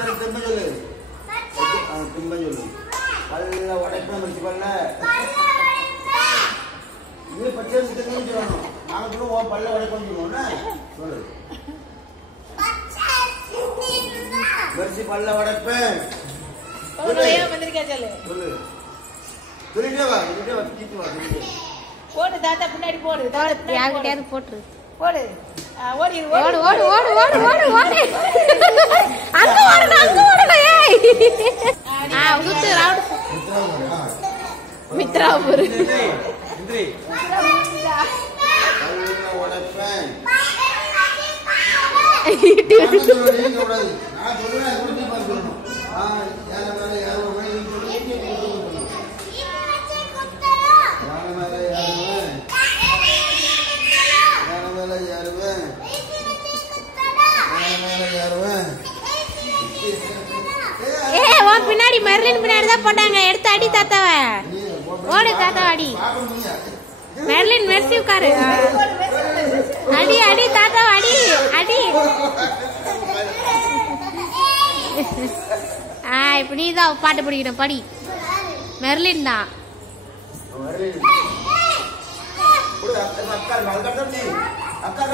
சரி திரும்ப சொல்லு. திரும்ப சொல்லு. பல்ல உடைப்பேன் மெர்சி பல்ல. இது பச்சை சிக்கன்னு சொல்லணும். நாங்க சொல்லுவோம் பல்ல உடைப்பேன்னு சொல்லுவோம்னா சொல்லு. மெர்சி பல்ல உடைப்பேன். சொல்லு. சொல்லு. சொல்லிட்டே வா. சொல்லிட்டே வா. கீத்து வா. போடு தாத்தா பின்னாடி போடு. யார்கிட்டயாவது போட்டுரு. போடு. ஓடி ஓடு ஓடு ஓடு ஓடு ஓடு ஓடு. அங்க ஓடுடா அங்க ஓடுடா ஏய். உத்து ரவுண்ட். மித்ராபுர். இந்திரி. பல்ல உடைப்பேன். நான் சொல்லுவேன் நீ சொல்லணும். யார மேல யாருமே நீ சொல்லு. பின்னாடி மெர்லின் பின்னாடி தான் போட்டாங்க. எடுத்து அடி தாத்தாவ. ஓடு தாத்தா அடி. மெர்லின் மெர்சி உட்காரு. அடி அடி தாத்தா அடி அடி. இப்ப நீ தான் பாட்டு பிடிக்கணும். படி. மெர்லின் தான். அக்கா